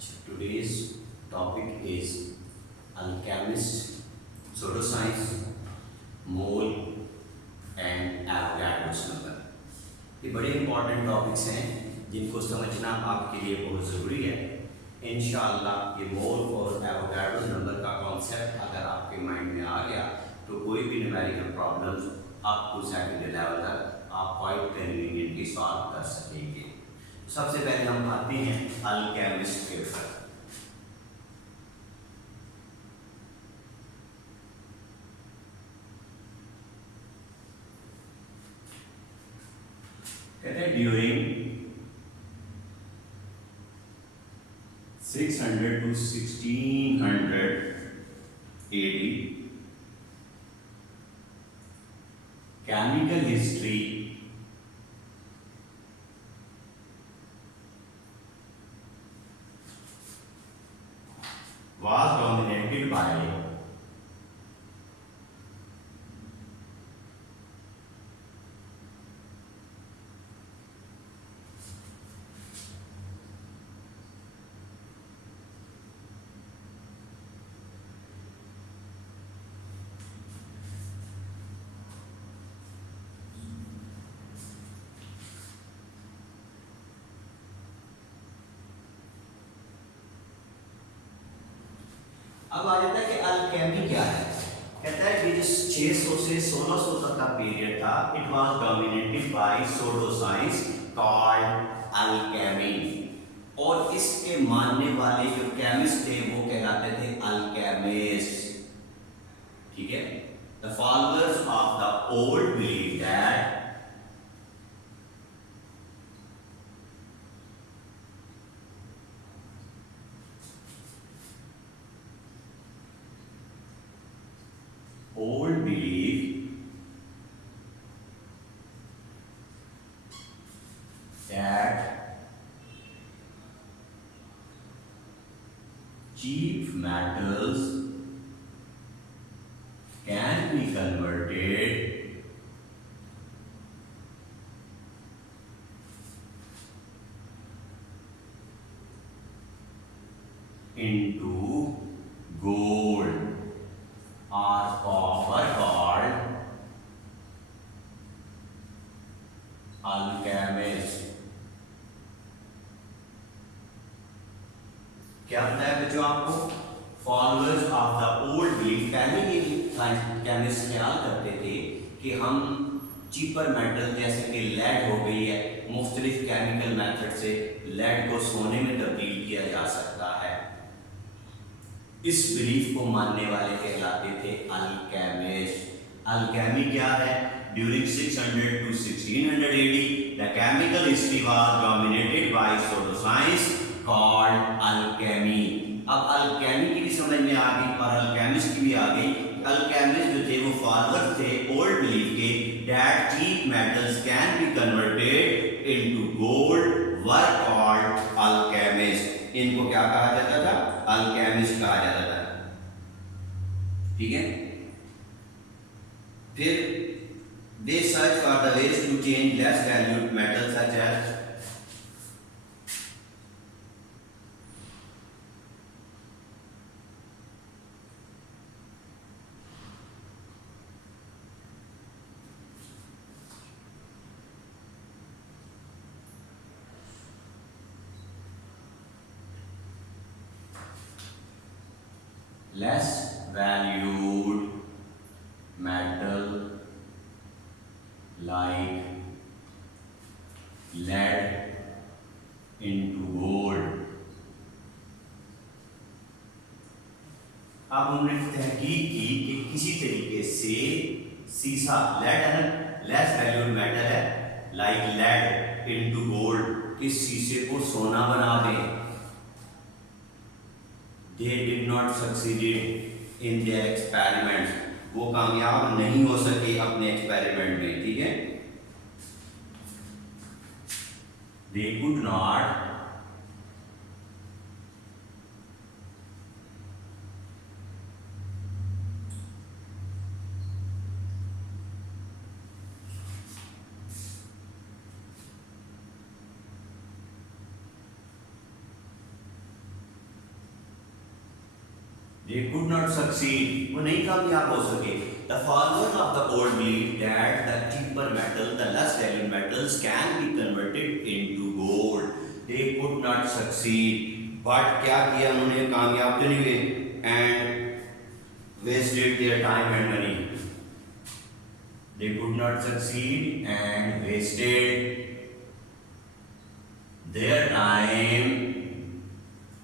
Today's topic is alchemist, pseudoscience, mole and Avogadro's number। ये बड़े important topics हैं जिनको समझना आपके लिए बहुत ज़रूरी है। इंशाअल्लाह ये मोल और एवोगाड्रो नंबर का कॉन्सेप्ट अगर आपके माइंड में आ गया तो कोई भी numerical problems up to secondary level तक आप क्वाइट कन्वीनियंटली सॉल्व कर सकेंगे। सबसे पहले हम आते हैं अल्केमिस्ट के ऊपर। कहते हैं ड्यूरिंग 600 to 1600 AD chemical history was dominated by अब आ जाता है कि अल्केमी क्या है। कहता है कि जो 600 से 1600 तक का पीरियड था, it was dominated by pseudoscience called alchemy, और इसके मानने वाले जो केमिस्ट थे वो कहलाते थे अल्केमिस्ट। ठीक है, the followers of the old believe that old belief that cheap metals can be converted into gold or copper called alchemist। क्या बताया बच्चों आपको? Followers of the old belief, पहले ये केमिस्ट ख्याल करते थे कि हम चीपर मेटल जैसे कि लेड हो गई है, मुख्तलिफ केमिकल मेथड से लेड को सोने में तब्दील किया जा सकता है। इस बिलीफ को मानने वाले कहलाते थे अल्केमिस्ट। अल्केमी क्या है? During 600 to 1600 AD the chemical history was dominated by pseudoscience called alchemy. अब अल्केमी की भी समझ में आ गई और अल्केमिस्ट की भी आ गई। अल्केमिस्ट जो थे वो फॉलोअर थे ओल्ड बिलीफ के that cheap metals can be converted into gold were called alchemist. इनको क्या कहा जाता था? अल्केमिस्ट कहा जाता था। ठीक है, फिर they search for the ways to change less valued metal such as less valued metal like lead into gold। अब उन्होंने तहकीक की कि किसी तरीके से सीसा, लेड है ना, लेस वैल्यूड मेटल है, लाइक लेड इनटू गोल्ड, इस शीशे को सोना बना दें। They did not succeeded in their experiments, वो कामयाब नहीं हो सके अपने एक्सपेरिमेंट में। ठीक है, they could not They could not succeed. वो नहीं कामयाब हो सके. The followers of the old believe that the cheaper metal, the less valued metals can be converted into gold. They could not succeed. But क्या किया उन्होंने, कामयाब तो नहीं हुए, and wasted their time and money. They could not succeed and wasted their time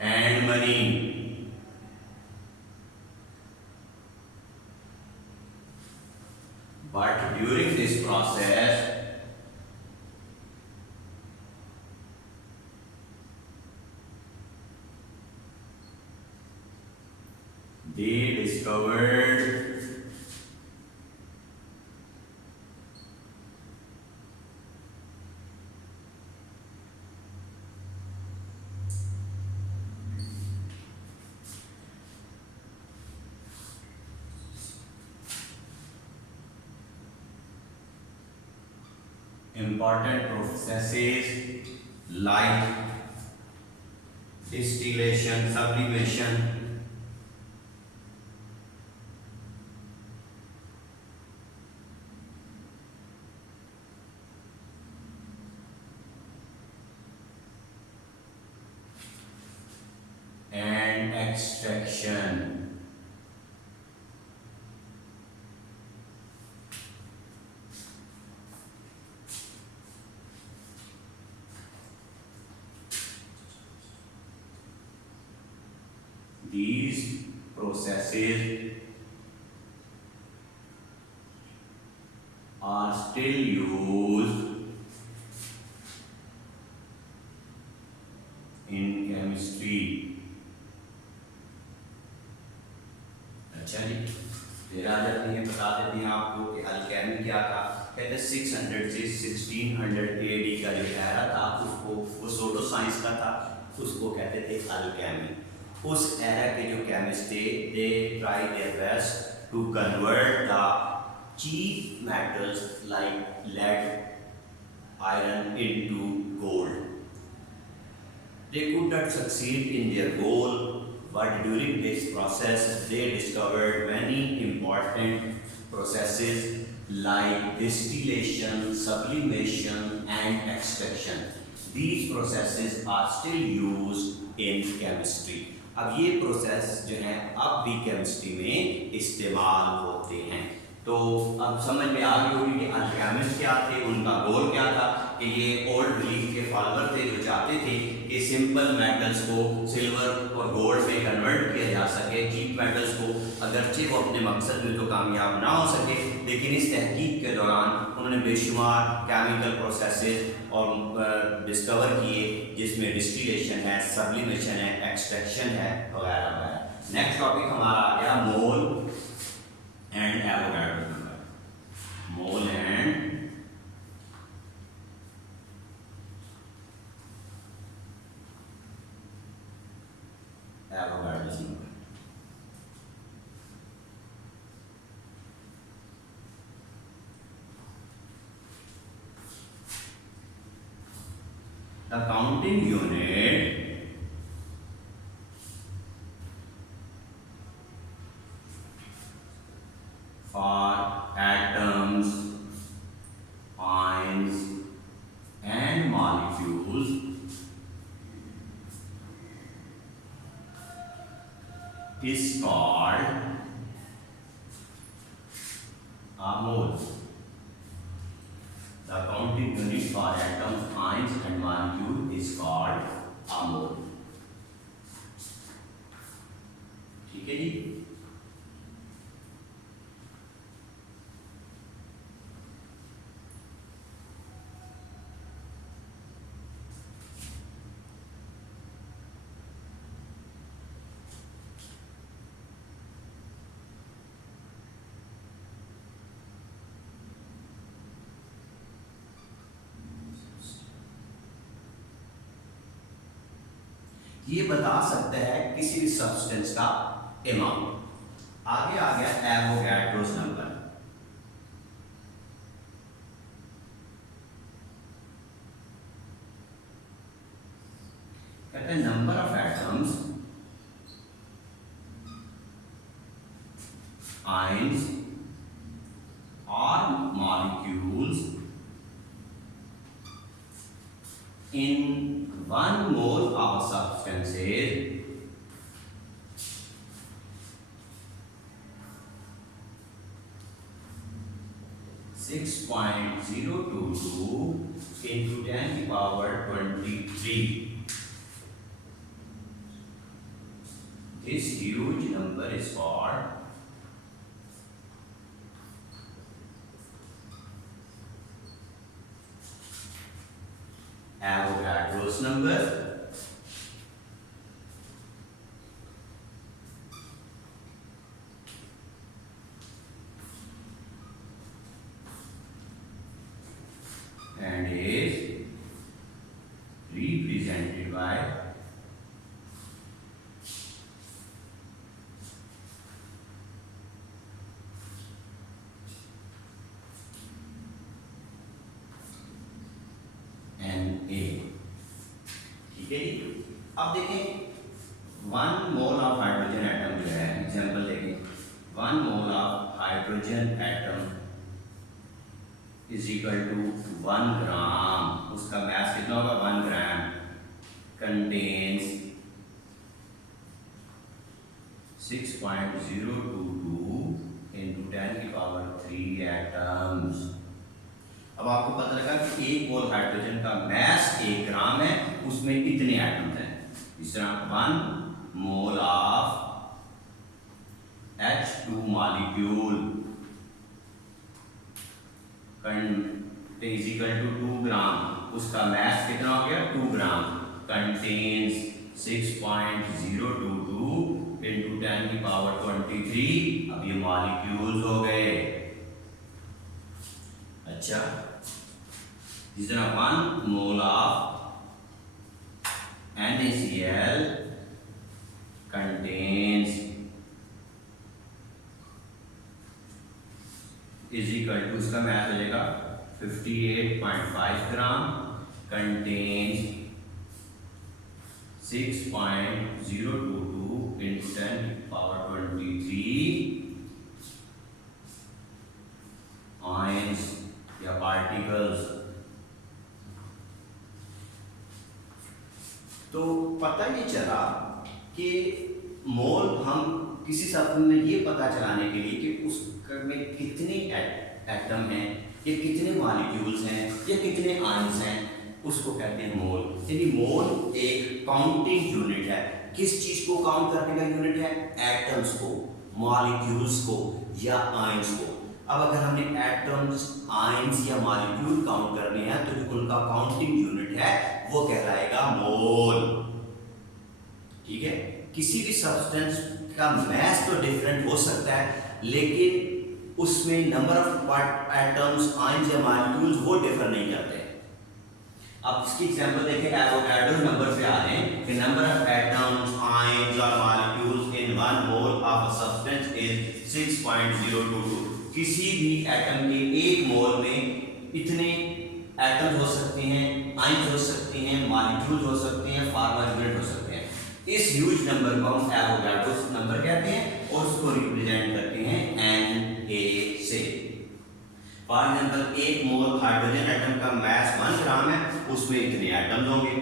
and money. But during this process, they discovered important processes like distillation, sublimation, and extraction. These processes are still used in chemistry. अच्छा जी, फिर आ जाती है, बता देते हैं आपको कि अल्केमी क्या था. कहते 600 से 1600 AD का जो एरा था उसको, वो सोडो साइंस का था, उसको कहते थे अल्केमी. उस एरा के जो केमिस्ट थे, they try their best to convert the cheap metals like lead, iron into gold. They could not succeed in their goal, but during this process they discovered many important processes like distillation, sublimation and extraction. These processes are still used in chemistry. अब ये प्रोसेस जो हैं अब भी केमिस्ट्री में इस्तेमाल होते हैं. तो अब समझ में आ गई होगी कि अल्केमिस्ट क्या थे, उनका गोल क्या था. कि ये ओल्ड बिलीफ के फॉलोअर थे जो चाहते थे कि सिंपल मेटल्स को सिल्वर और गोल्ड में कन्वर्ट किया जा सके. चीप मेटल्स को अगरचे वो अपने मकसद में तो कामयाब ना हो सके, लेकिन इस तहकीक के दौरान उन्होंने बेशुमार केमिकल प्रोसेसेस और डिस्कवर किए, जिसमें डिस्टिलेशन है, सब्लिमेशन है, एक्सट्रैक्शन है वगैरह वगैरह. नेक्स्ट टॉपिक हमारा आ गया mole and Avogadro number. Mole and Avogadro number. The counting unit for atoms, ions and molecules is called a mole. The counting unit for atoms, ions and molecule is called a mole. ठीक है जी. ये बता सकता है किसी भी सब्सटेंस का अमाउंट. आगे आ गया एवोगाड्रोस नंबर. कहते हैं number of atoms ions or molecules in 1 mole of a substance is 6.022 into 10 to the power 23. This huge number is called Avogadro's number. And is represented by Na। ठीक है जी। अब देखें 1 मोल ऑफ हाइड्रोजन एटम जो है, example देखें 1 mole of hydrogen atom is equal to 1 gram, उसका mass कितना होगा 1 ग्राम, कंटेन्स 6.022 into 10 की पावर 3 एटम्स। अब आपको पता लगा कि 1 मोल हाइड्रोजन का मास 1 ग्राम है, उसमें इतने एटम्स हैं। इस तरह 1 mole of H2 molecule is equal to 2 gram, उसका मास कितना हो गया 2 ग्राम, कंटेन्स 6.022 into 10 की पावर 23। अब ये मॉलिक्यूल्स हो गए। अच्छा, जिस तरह 1 mole of NaCl contains is equal to, उसका मैथ हो जाएगा 58.5 gram, contains 6.022 into 10 power 23 ions या पार्टिकल्स। तो पता ये चला कि मोल हम किसी शब्द में ये पता चलाने के लिए कि उसमें कितने एटम हैं या कितने मॉलिक्यूल्स हैं या कितने आयंस हैं, उसको कहते हैं मोल। यानी मोल एक काउंटिंग यूनिट है। किस चीज को काउंट करने का यूनिट है? एटम्स को, मॉलिक्यूल्स को या आयंस को। अब अगर हमने एटम्स, आयंस या मॉलिक्यूल काउंट करने हैं तो जो उनका काउंटिंग यूनिट है वो कहलाएगा मोल। ठीक है, किसी भी सब्सटेंस का मास तो डिफरेंट हो सकता है, लेकिन उसमें नंबर ऑफ एटम्स, आयंस या मॉलिक्यूल्स वो डिफर नहीं करते। अब इसकी एग्जांपल देखें, एवोगाड्रो नंबर पे आ रहे हैं कि नंबर ऑफ एटम्स, आयंस और molecules in 1 mole of a substance is 6.022। किसी भी एटम के 1 मोल में इतने एटम्स हो सकते हैं, आयंस हो सकते हैं, मॉलिक्यूल्स हो सकते हैं, फार्मल यूनिट हो सकते हैं। इस ह्यूज नंबर को हम एवोगाड्रो नंबर कहते हैं और उसको रिप्रेजेंट करते हैं Na से। For example 1 mole hydrogen atom का मास 1 ग्राम है, उसमें इतने एटम्स होंगे।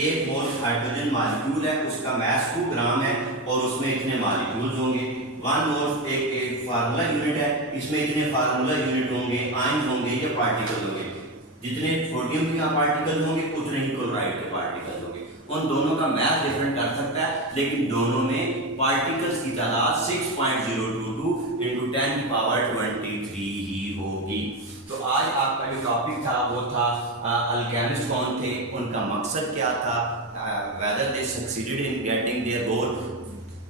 1 मोल हाइड्रोजन मॉलिक्यूल है, उसका मास 2 ग्राम है और उसमें इतने मॉलिक्यूल्स होंगे। 1 मोल एक फार्मूला यूनिट है, इसमें इतने फार्मूला यूनिट होंगे, आयंस होंगे या पार्टिकल होंगे। जितने सोडियम के पार्टिकल होंगे उतने ही क्लोराइड के पार्टिकल होंगे। उन दोनों का मास डिफरेंट कर सकता है, लेकिन दोनों में पार्टिकल्स की तादाद 6.022 into 10 की पावर 23 ही होगी। तो आज आपका जो टॉपिक था वो था अल्केमिस्ट कौन थे, उनका मकसद क्या था, whether they succeeded in getting their goal.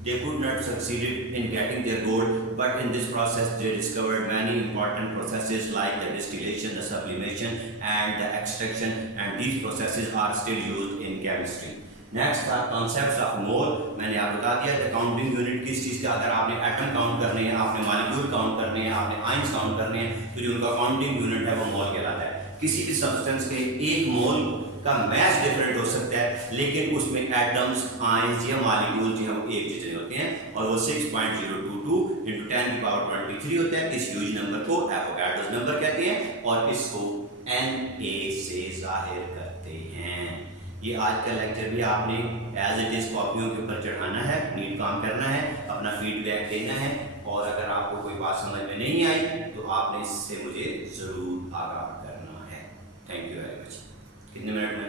They could not succeed in getting their goal, but in this process they discovered many important processes like the distillation, the sublimation and the extraction, and these processes are still used in chemistry. Next था concepts of mole. मैंने आपको बता दिया कि counting unit किस चीज़ का, अगर आपने एटम काउंट करने हैं, आपने मॉलिक्यूल काउंट करने हैं, आपने आयंस काउंट करने हैं, तो जो उनका काउंटिंग यूनिट है वो मोल कहलाता है। किसी भी सब्सटेंस के 1 मोल का मैच डिफरेंट हो सकता है, लेकिन उसमें एटम्स, आयंस या मॉलिक्यूल जो है एक जितने होते हैं और वो 6.022 × 10⁻23 होता है। इस ह्यूज नंबर को एवोगाड्रोस नंबर कहते हैं और इसको Na से जाहिर करते हैं। ये आज का लेक्चर भी आपने एज इट इज कॉपियों के ऊपर चढ़ाना है, नीट काम करना है, अपना फीडबैक देना है और अगर आपको कोई बात समझ में नहीं आई तो आपने इससे मुझे ज़रूर आगाह करना है। Thank you very much. कितने मिनट में